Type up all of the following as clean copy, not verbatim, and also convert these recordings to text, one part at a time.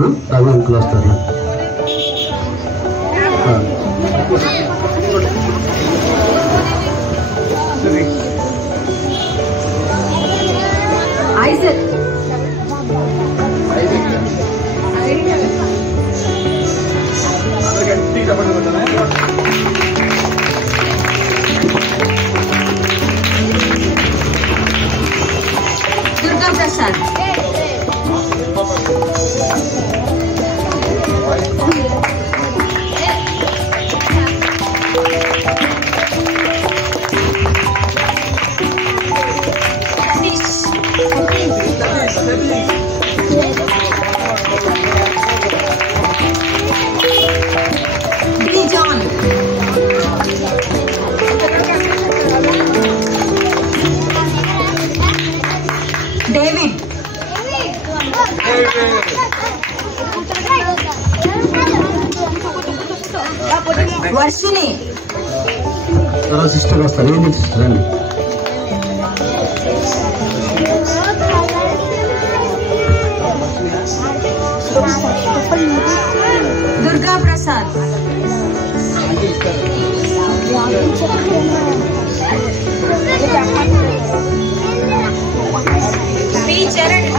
Ravi uncle వస్తారు. Durga Prasad, David, Varshini, sister వస్తారు. ఏంటి సిస్టర్ అండి? దుర్గా ప్రసాద్, పి చరణ్,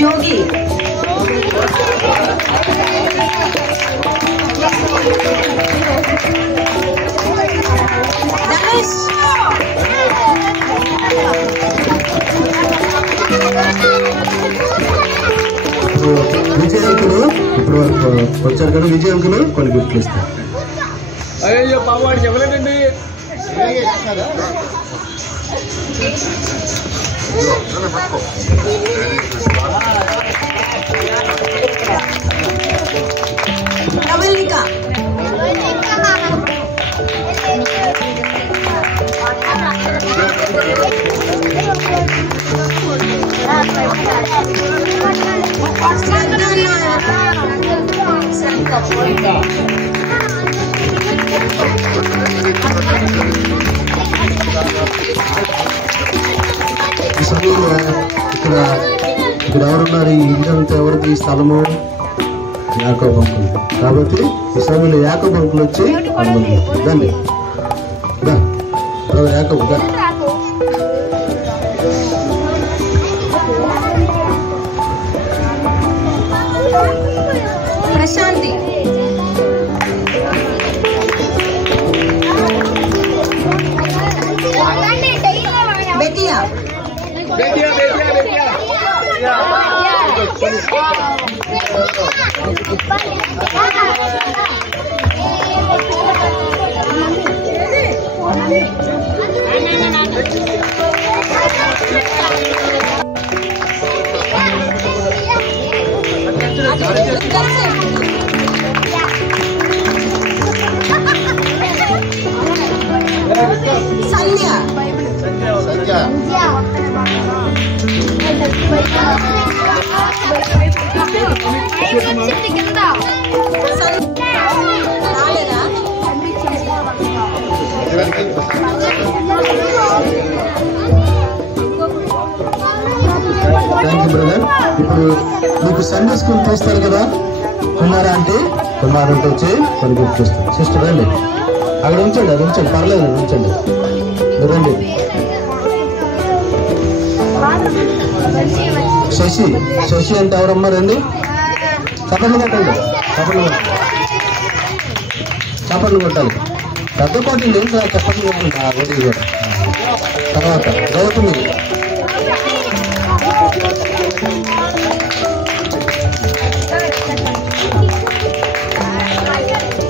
జోగి, ధనుష్, విజయ్ అంకులు ఇప్పుడు వచ్చారు కదా. విజయ్ అంకులు కొన్ని గిఫ్ట్లు ఇస్తారు. అయ్యో బాబు వాడికి ఇవ్వలేదండి. ప్రవళిక, ఈ సమయంలో ఇక్కడ ఎవరున్నారు? ఈ ఇల్లంతా ఎవరికి? ఈ స్థలము యాకోబు అంకుల్. కాబట్టి ఈ సమయంలో యాకోబు అంకుల్ వచ్చి దండి యాకోబు దా. ప్రశాంతి, బెటియా, సంధ్య, రాలేదా? Thank you brother. ఇప్పుడు మీకు సండే స్కూల్ తీస్తారు కదా, కుమారా అంటే కుమారుంటే వచ్చి కొన్ని గిఫ్ట్ ఇస్తారు. సిస్టర్ రండి, అక్కడ ఉంచండి, అది ఉంచండి, పర్లేదు ఉంచండి. మీరు రండి. శశి అంటే ఎవరమ్మా? రండి, చప్పట్లు కొట్టండి, చప్పట్లు కొట్టాలి. పెద్ద పాటలు ఏం కాదు, చప్పట్లు కొట్టండి. ఒకటి కూడా తర్వాత గౌతమి,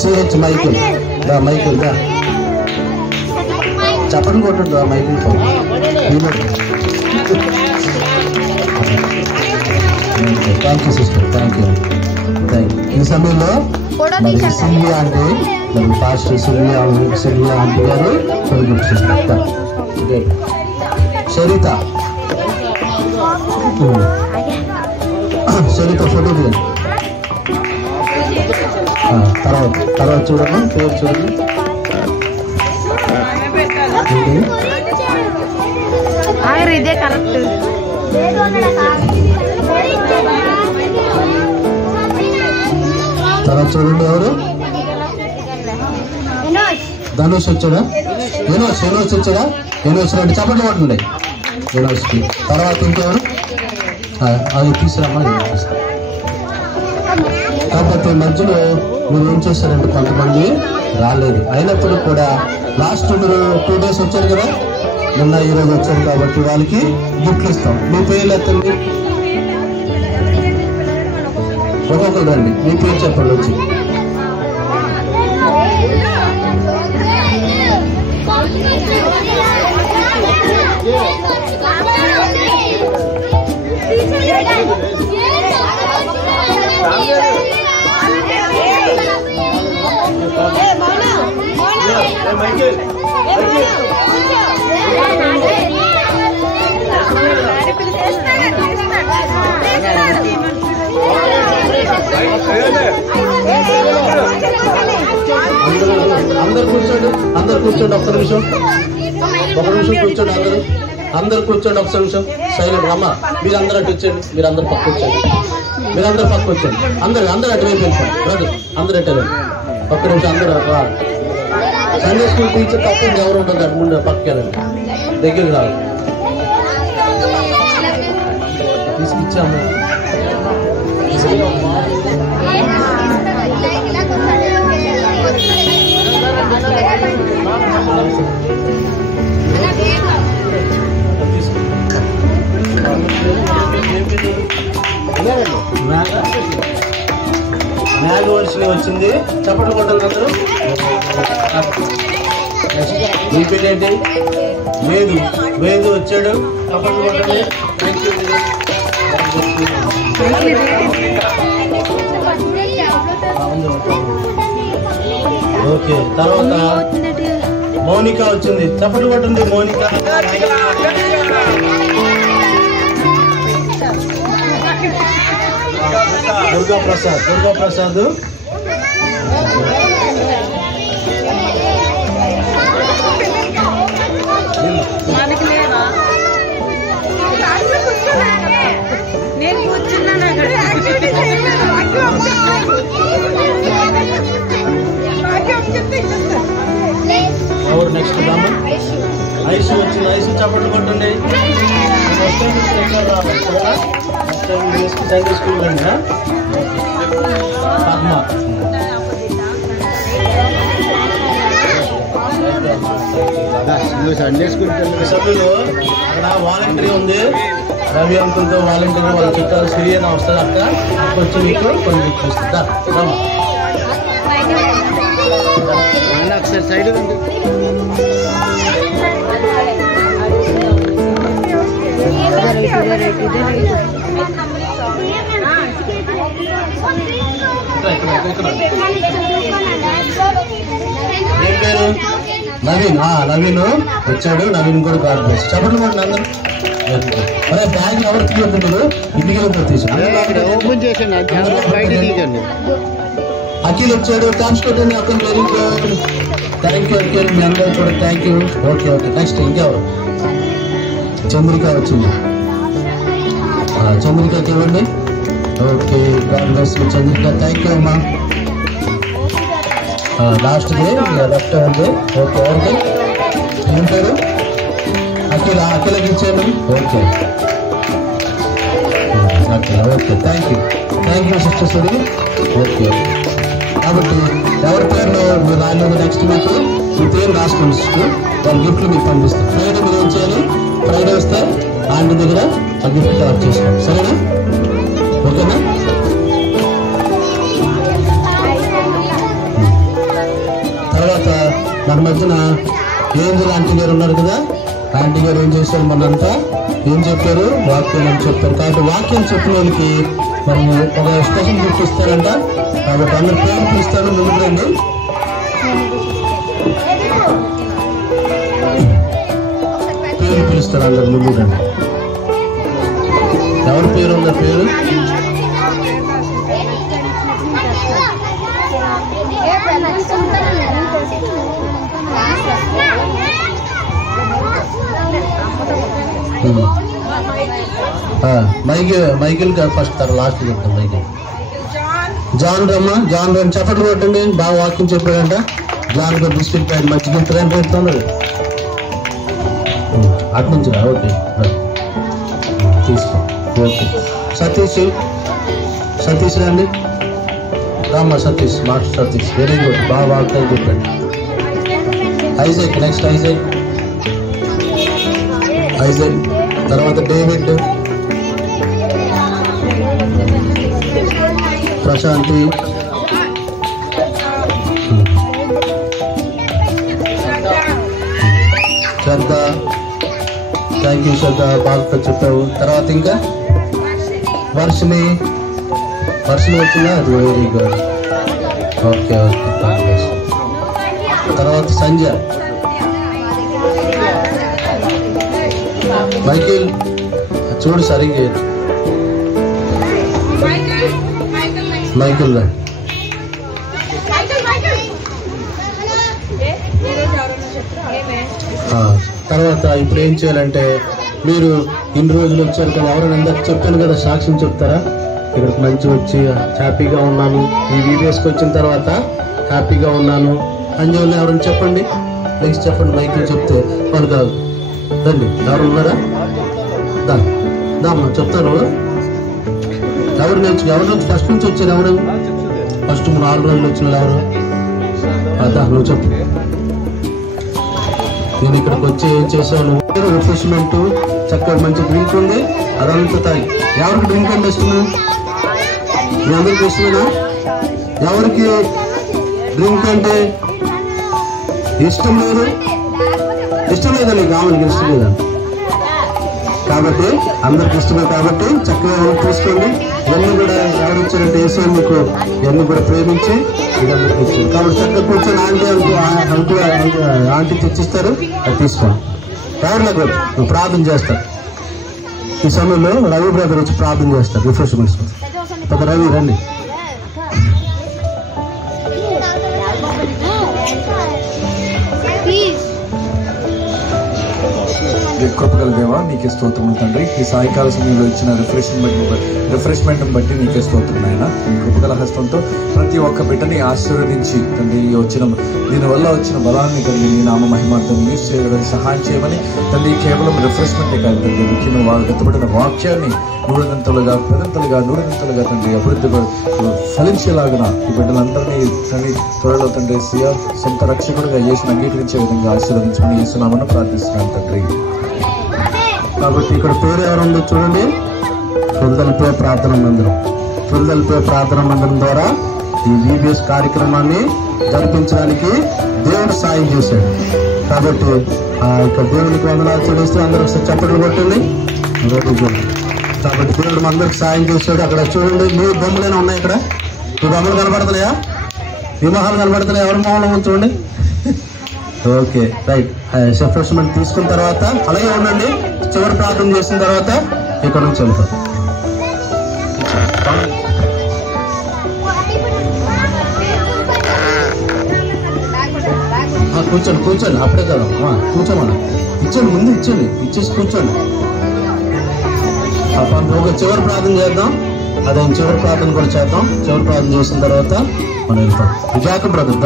సిహెచ్ మైకిల్ దా, మైకిల్ దా, చప్పట్లు కొట్టండి దా Michael. Thank you sister, thank you. ఈ సమయంలో మరి సిల్వియా అంటే మరి పాస్టర్ సిల్వియా ఆంటీ గారు కొన్ని గిఫ్ట్స్ ఇస్తారు. సరిత ఫోటో తీయండి. తర్వాత చూడమ్మా, పేరు చూడండి. ఇదే కరెక్ట్. తర్వాత చూడండి ఎవరు? ధనుష్ వచ్చాడా? యూనివర్స్ వచ్చాడా? యూనివర్స్ అంటే చప్పట్లు పట్టుండే యూనివర్స్కి. తర్వాత ఇంకెవరు? అది తీసుకురామ్మా. కాకపోతే మధ్యలో మీరు ఏం చేశారంటే కొంతమంది రాలేదు. అయినప్పుడు కూడా లాస్ట్ మీరు 2 days వచ్చారు కదా, నిన్న ఈరోజు వచ్చారు కాబట్టి వాళ్ళకి గిఫ్ట్లు ఇస్తాం. మీ పేర్లు ఎత్తండి, ఒక్కొక్కరు రండి. మీ పేరు చెప్పండి వచ్చి. అందరు కూర్చోండి ఒక్క నిమిషం కూర్చోండి. అందరు కూర్చోండి ఒక్క నిమిషం సైలెంట్. అమ్మ మీరు అందరూ అటు వచ్చేయండి, మీరు అందరు పక్క వచ్చేయండి, అందరు అటువైపు వెళ్ళిపోండి. బ్రదర్ అందరు అటు వెళ్ళండి ఒక్క నిమిషం. అందరూ సండే స్కూల్ టీచర్ తప్ప ఎవరు ఉంటుంది అటు ముందు పక్కకి వెళ్ళండి, దగ్గరికి రావాలి. తీసుకొచ్చాము. మ్యాగవర్షిని వచ్చింది, చప్పట్లు కొట్టాలి అందరూ. మీ పేరేంటి? వేదు వచ్చాడు, చప్పట్లు కొట్టాలి. ఓకే. తర్వాత మౌనిక వచ్చింది, చప్పట్లు కొట్టండి. మౌనిక. దుర్గాప్రసాద్ నేను కూర్చున్నాను అక్కడ. ఎవరు నెక్స్ట్? ఐసు వచ్చింది, ఐసు చప్పట్లు కొట్టండి. సండే స్కూల్ రండి. పద్మ. సండే స్కూల్ సభ్యులు అక్కడ వాలంటరీ ఉంది, రవి అంకుల్తో వాలంటరీ వాళ్ళ చుట్టాలు సిరియన్ వస్తారు. అక్కడ వచ్చి మీకు కొన్ని చూస్తుందా? ఒకసారి సైడ్ ఉంది. ఏం పేరు? నవీన్. నవీన్ వచ్చాడు, నవీన్ కూడా గాడ్ బ్లెస్. చెప్పండి కూడా అందరూ. అరే బ్యాగ్ ఎవరు తీయద్దు, మీరు ఇంటికి వెళ్ళి తీసుకుని. అఖిల్ వచ్చాడు, థ్యాంక్స్ కొట్టండి. అతను very good, thank you Akhil. మీ అందరూ కూడా థ్యాంక్ యూ. ఓకే. నెక్స్ట్ ఇంకెవరు? చంద్రిక వచ్చింది. చంద్రికకి ఇవ్వండి. Okay, God bless you Chandrika. Thank you అమ్మా. లాస్ట్ డే లెఫ్ట్ ఉంది. ఓకే. ఓకే, ఏం పేరు? అఖిలకి ఇచ్చాను. Okay. Okay, thank you sister సరి. ఓకే. కాబట్టి ఎవరి పేరులో మీరు రాలేదు నెక్స్ట్ మీకు మీ పేరు రాసుకోండి సిస్టర్. వాళ్ళ గిఫ్ట్లు మీకు పంపిస్తాం. ఫ్రైడే మీరు ఏం చేయాలి? ఫ్రైడే వస్తే ఆంటీ దగ్గర ఆ గిఫ్ట్ కలెక్ట్ చేసుకోండి, సరేనా? ఓకేనా? తర్వాత మన మధ్యన ఏంజల్ ఆంటీ గారు ఉన్నారు కదా, ఆంటీ గారు ఏం చేశారు మనంతా ఏం చెప్పారు? వాక్యం అని చెప్పారు. కాబట్టి వాక్యం చెప్పిన వాళ్ళకి మరి ఒక స్పెషల్ గిఫ్ట్ ఇస్తారంట. కాబట్టి అందరు పేరు పిలుస్తాను, ముందుకు రండి. పేరు పిలుస్తారు, అందరు ముందుకు రండి. ఎవరి పేరు ఉందా? పేరు మైకిల్ ఫస్ట్ లాస్ట్ చెప్తాను. మైకిల్ జాన్ రమ్మా, జాన్ రెండు చప్పట్లు కొట్టండి. బాగా వాకింగ్ చెప్పాడంట. జాన్ బిస్కెట్ ప్యాకెట్ మంచి గిఫ్ట్ పెడుతుంది. అటు నుంచి రా. ఓకే తీసుకో. ఓకే సతీష్ రండి. రామ్మా Satish, master Satish. Very good, బాగా వాకింగ్ చెప్పండి. Isaac next. ఐజాక్ తర్వాత David, Prashanthi, Shraddha. Thank you Shraddha, బాగా చెప్పావు. తర్వాత ఇంకా వర్షిని వచ్చిందా? అది వెరీ గుడ్. ఓకే. తర్వాత సంజయ్, మైకిల్ చూడు సరిగ్గా. మైకిల్ తర్వాత ఇప్పుడు ఏం చేయాలంటే, మీరు ఇన్ని రోజులు వచ్చారు కదా, ఎవరైనా అందరికి చెప్పాను కదా, సాక్ష్యం చెప్తారా? ఇక్కడికి మంచి వచ్చి హ్యాపీగా ఉన్నాను, ఈ వీడియోస్కి వచ్చిన తర్వాత హ్యాపీగా ఉన్నాను అని చెప్పి ఎవరైనా చెప్పండి. నెక్స్ట్ చెప్పండి. మైకిల్ చెప్తే వాళ్ళు కాదు. రండి, ఎవరు ఉన్నారా? దామ్మా చెప్తాను. ఎవరు ఫస్ట్ నుంచి వచ్చారు? ఎవరు ఫస్ట్ 4 రోజులు వచ్చిన ఎవరు? అదా నువ్వు చెప్పు. నేను ఇక్కడికి వచ్చి ఏం చేశాను? రిఫ్రెష్మెంట్, చక్కగా మంచి డ్రింక్ ఉంది, అదంతా తాగి. ఎవరికి డ్రింక్ అంటే ఇష్టము? మీ అందరికి ఇష్టమేనా? ఎవరికి డ్రింక్ అంటే ఇష్టం లేదు? ఇష్టం లేదా నీకు? ఆమెకి ఇష్టం లేదా? కాబట్టి అందరికి ఇష్టమే. కాబట్టి చక్కగా తీసుకోండి. ఇవన్నీ కూడా ఎవరు ఇచ్చారంటే వేసే మీకు ఇవన్నీ కూడా ప్రేమించి ఇదంతా ఇచ్చారు. కాబట్టి చక్కగా కూర్చొని ఆంటీ తెచ్చిస్తారు, అది తీసుకోండి. ఎవరు లేదు నువ్వు ప్రార్థన చేస్తారు. ఈ సమయంలో రవి బ్రదర్ వచ్చి ప్రార్థన చేస్తారు రిఫ్రెష్మెంట్స్. ఒక రవి రండి. కృపగల దేవా, నీకే స్తోత్రములు తండ్రి. ఈ సాయంకాల సమయంలో ఇచ్చిన రిఫ్రెష్మెంట్ బట్టి నీకే స్తోత్రం నాయన. కృపగల హస్తంతో ప్రతి ఒక్క బిడ్డని ఆశీర్వదించి తండ్రి దీనివల్ల వచ్చిన బలాన్ని తండ్రి నీ నామ మహిమార్థం యూజ్ చేయడానికి సహాయం చేయమని తండ్రి. కేవలం రిఫ్రెష్మెంటే కాదు తండ్రి, ముఖ్యంగా వాళ్ళు వెతబడిన వాక్యాన్ని నూరంతలుగా తండ్రి అభివృద్ధి ఫలించేలాగా ఈ బిడ్డలందరినీ తండ్రి త్వరలో తండ్రి సొంత రక్షకుడిగా యేసుని అంగీకరించే విధంగా ఆశీర్వదించమని యేసునామమున ప్రార్థిస్తున్నాను తండ్రి. కాబట్టి ఇక్కడ పేరు ఎవరుందో చూడండి, ఫిల్దెల్ఫియా ప్రార్థన మందిరం. ఫిల్దెల్ఫియా ప్రార్థన మందిరం ద్వారా ఈ వీడియోస్ కార్యక్రమాన్ని జరిపించడానికి దేవుడు సాయం చేశాడు. కాబట్టి ఇక్కడ దేవునికి వందనాలు చెల్లిస్తూ అందరూ ఒకసారి చప్పట్లు కొట్టండి. కాబట్టి దేవుడు అందరికి సాయం చేశాడు. అక్కడ చూడండి, మీ బొమ్మలైనా ఉన్నాయి. ఇక్కడ మీ బొమ్మలు కనబడుతున్నాయా? మీ మొహాలు కనబడుతున్నాయా? ఎవరి మొహంలో చూడండి. Okay right. రిఫ్రెష్మెంట్ తీసుకున్న తర్వాత అలాగే ఉండండి. చివరి ప్రార్థన చేసిన తర్వాత ఇక్కడ నుంచి వెళ్తాం. కూర్చోండి అప్పుడే కదా కూర్చోమన్నా. ముందు ఇచ్చేసి కూర్చోండి. ఒక చివరి ప్రార్థన చేద్దాం. అదే చివరి ప్రార్థన కూడా చేద్దాం. చివరి ప్రార్థన చేసిన తర్వాత మనం వెళ్తాం. విజాక బ్రదర్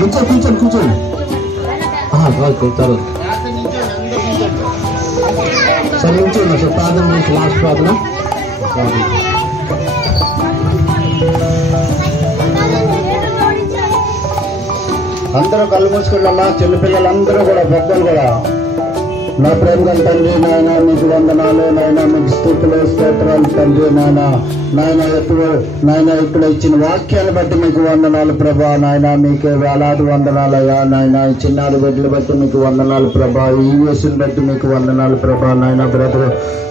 కూర్చోండి. సరే నుంచోండి. అసలు ప్రార్థన చేసి లాస్ట్ ప్రార్థన. అందరూ కళ్ళు మూసుకున్నామా? చిన్నపిల్లలందరూ కూడా, పెద్దలు కూడా. నా ప్రేమ గల తండ్రి నాయన, మీకు వందనాలు నాయన, మీకు స్తుతులు స్తోత్రాలు తండ్రి నాయన ఇక్కడ ఇచ్చిన వాక్యాన్ని బట్టి మీకు వందనాలు ప్రభా నాయన. మీకే వేలాది వందనాలయ్యా నాయన. చిన్నారి బిడ్డలు బట్టి మీకు వందనాలు ప్రభా. ఈ యూస్ని బట్టి మీకు వందనాలు ప్రభా నాయన. బ్రదర్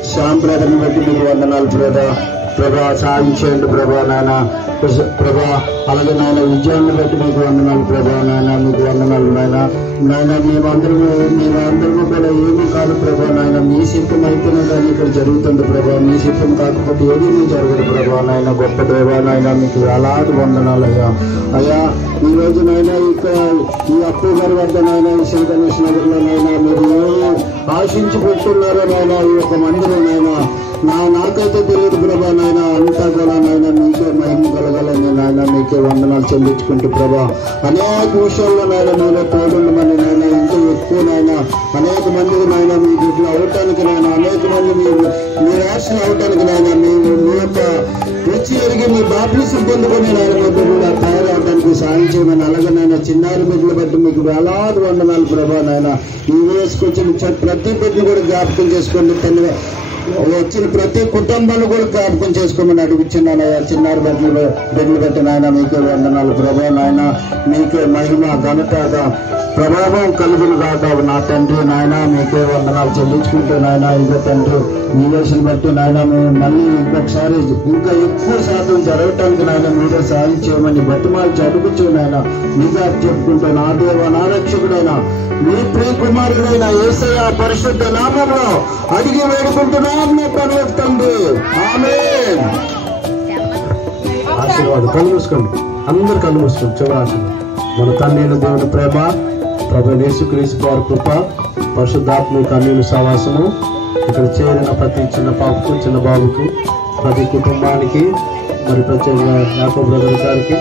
శ్యామ్ బ్రదర్ని బట్టి మీకు వందనాలు బ్రదర్. ప్రభా సాయం చేయండి ప్రభా నాయన ప్రభా. అలాగే నాయన విజయాన్ని బట్టి మీకు వందనాలు ప్రభా నాయన, మీకు వందనాలు నాయన. నాయన మేమందరము కూడా ఏమీ కాదు ప్రభా నాయన, మీ సిద్ధం అయితేనే కానీ ఇక్కడ జరుగుతుంది ప్రభా. మీ సిద్ధం కాకపోతే ఏమీ జరగదు ప్రభా నాయన. గొప్ప దేవా నాయన, మీకు వేలాది వందనాలు అయ్యా. అయ్యా ఈ రోజు నాయన ఈ అప్పు గారి వద్ద నాయన శ్రీ గణేష్ నగర్లో నాయన మీరు ఏమి ఆశించి పెట్టున్నారో నాయన ఈ యొక్క మందిరం నాయన నాకైతే తెలియదు ప్రభా నాయన. అంతా కూడా నాయన మీకే మహిమ కలగాలని నాయన మీకే వందనాలు చెల్లించుకుంటూ ప్రభా. అనేక విషయాల్లో నాయన మీలో తోడుండమని నాయన, ఇంకా ఎక్కువ నాయన అనేక మందికి నాయన మీ బిడ్డలు అవటానికి నాయన, అనేక మంది మీ రాష్ట్రం అవటానికి నాయన మీ యొక్క రుచి ఎరిగి మీ బాప్టిజం పొందుకొని నాయన మీ బిడ్డలు తయారవడానికి సాయం చేయమని. అలాగే నాయన చిన్నారి బిడ్డలు బట్టి మీకు వేలాది వందనాలు ప్రభా నాయన. ఈ వేసుకొచ్చిన ప్రతి బిడ్డను కూడా జ్ఞాపకం చేసుకోండి తండ్రి. వచ్చిన ప్రతి కుటుంబాన్ని కూడా జ్ఞాపకం చేసుకోమని అడుగుతున్నానయ్యా. చిన్నారి బిడ్డలు బట్టి నాయన మీకే వందనాలు ప్రభా నాయన. మీకే మహిమ ఘనత ప్రభావం కలుగును కాక నా తండ్రి నాయన. మీకే వందనాలు చెల్లించుకుంటూ నాయన ఇక తండ్రి మీ వేసిన బట్టి నాయన మేము మళ్ళీ ఇంకొకసారి ఇంకా ఎక్కువ శాతం జరగటానికి నాయన మీరే సాయం చేయమని బతిమాలు అడుగుచు నాయన మీగా చెప్పుకుంటూ నా దేవ నా రక్షకుడైన మీ ప్రియ కుమారుడైన యేసయ్య పరిశుద్ధ నామంలో అడిగి వేడుకుంటున్నాం నా పర్వత తండ్రి. ఆమేన్. ఆశీర్వాదం. కళ్ళు మూసుకోండి, అందరు కళ్ళు మూసుకోండి. చివరి ఆశీర్వాదం. మన తండ్రి అయిన దేవుని ప్రేమ, ప్రభు యేసుక్రీస్తు వారి కృప, పరిశుద్ధాత్మిక అన్యుల సహవాసము ఇక్కడ చేరిన ప్రతి చిన్న పాపకు చిన్న బాబుకు ప్రతి కుటుంబానికి మరి ప్రత్యేకంగా యాకోబ్ బ్రదర్ గారికి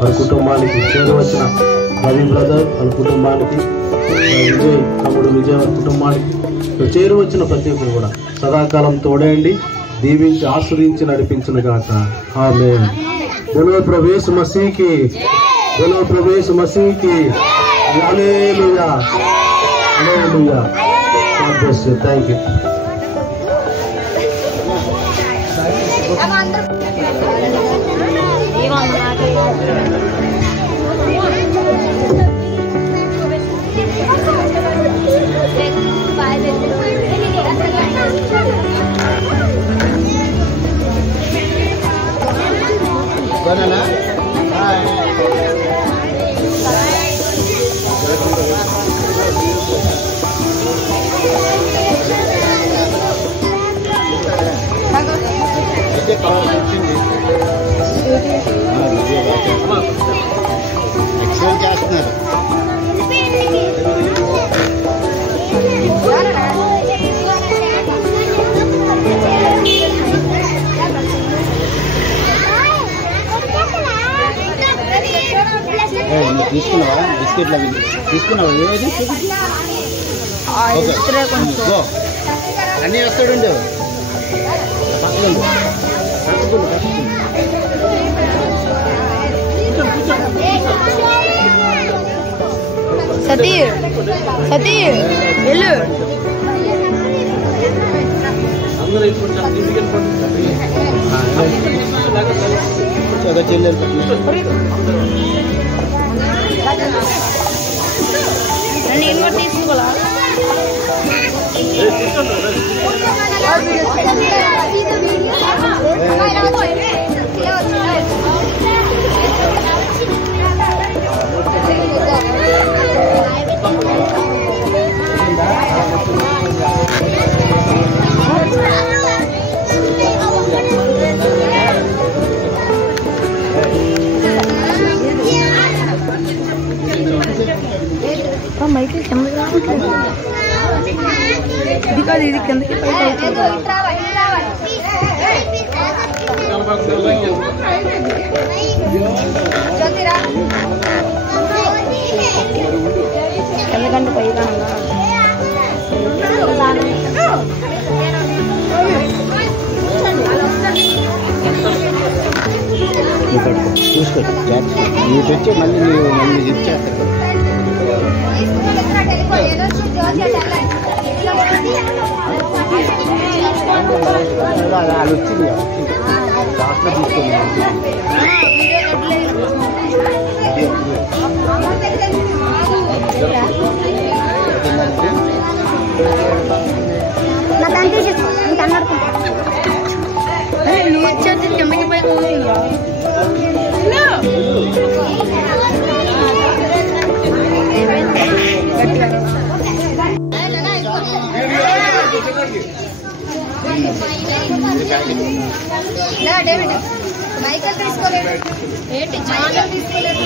వారి కుటుంబానికి చేరవచ్చిన రవి బ్రదర్ వాళ్ళ కుటుంబానికి విజయ్ తమ్ముడు విజయ్ వారి కుటుంబానికి చేరువచ్చిన ప్రతి ఒక్కరు కూడా సదాకాలం తోడేయండి, దీవించి ఆశ్రయించి నడిపించిన గాక. ఆమేన్. బోలో ప్రభు యేసు మసీహ్కి, బోలో ప్రభు యేసు మసీహ్కి. హల్లెలూయా, హల్లెలూయా. God bless you. Thank you. Explain చేస్తున్నారు. తీసుకున్నావా బిస్కెట్లు అవి తీసుకున్నావా? ఏది అన్నీ వస్తాడు సతీర్ సతీర్ వెళ్ళు. చెల్లెలు నేను కూడా తీసుకోవాలా? మైకి కిందకి ఇది కాదు, ఇది కిందకి పైకి కిందకంటే పైగా చూసుకో నువ్వు తెచ్చి మళ్ళీ మళ్ళీ ఇచ్చేస్తాను. వాళ్ళు వచ్చింది దాంట్లో తీసుకున్నాను. నువ్వు వచ్చేది మైకల్ తీసుకోలేదు ఏంటి చాలా తీసుకోలేదు